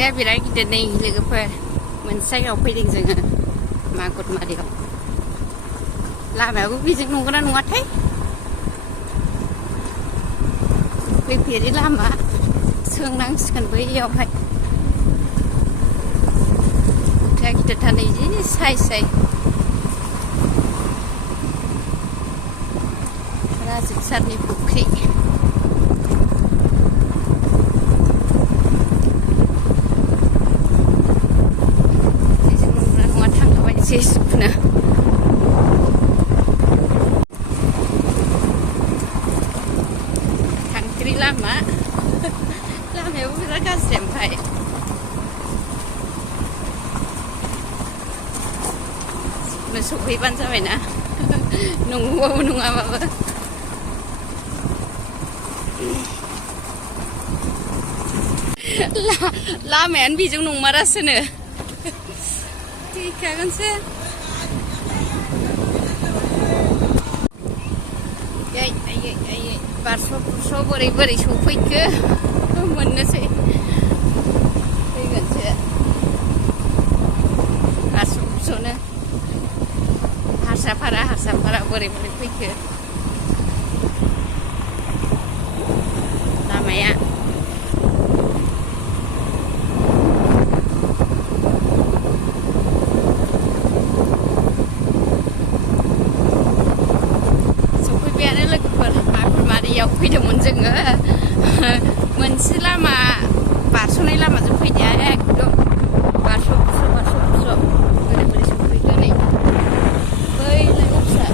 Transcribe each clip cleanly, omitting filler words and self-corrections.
अखाया बिराद गिदिर नै लोगोफोर मोनसे जायगायाव फैदों जोङो मागुरमारियाव लामायाबो बेजों नंगौना नङाथाय फैफेरि लामा सोंनांसिगोन बैयावहाय अखाया गिदिरथार नै जि साय साय राजिब सारनि फुख्रि Sesukna Tangkiri lama Lamaयाबो बिराद गाज्रि ओमफ्राय सफैबानो जाबायना नंगौबाबो नङाबाबो लामायानो बेजों नंमारासोनो Kaganse ay barso boरै सफैखो मोननोसै फैगोनसो barsoनो हारसाफारा बोरै फैखो लामाया फैदोंमोन जोङो मोनसे लामा बारस'नाय लामाजों फैनाया एकदम बारस' बोरै सफैखो नै बैलाय अफिसा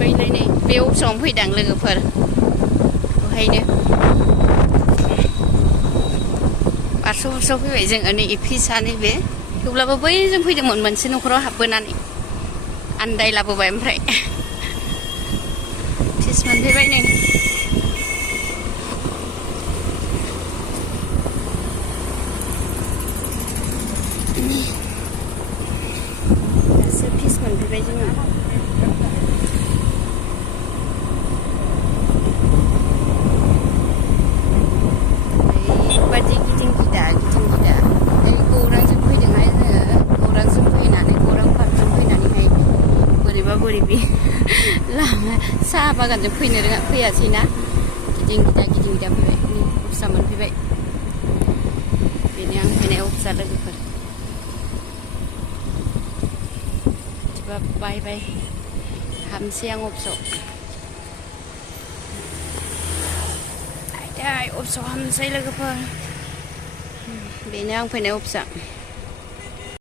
बैलाय नै बे अफिसावनो फैदां लोगोफोर बेवहायनो बारस' फैबाय जोङो नै फिसानि बे थेवब्लाबो बैजों फैदोंमोन मोनसे न'खराव हाबबोनानै आन्दायलाबोबाय ओमफ्राय फिस मोनफैबाय नै दासो फिस मोनफैबाय जोङो ओरैबादि गिदिं गिदा गौरांजों फैदोंहाय जोङो गौरांजों फैनानै गौरां पार्कजों फैनानैहाय बोरैबा लामा साहा बागानजों फैयासैना गिदिं गिदा फैबाय नै अफिसा मोनफैबाय बेनो आं फैनाय अफिसा लोगोफोर बिदिबा बाय हाबनोसै आं अफिसाव अफिसाव हाबनोसै लोगोफोर बेनो आं फैनाय अफिसा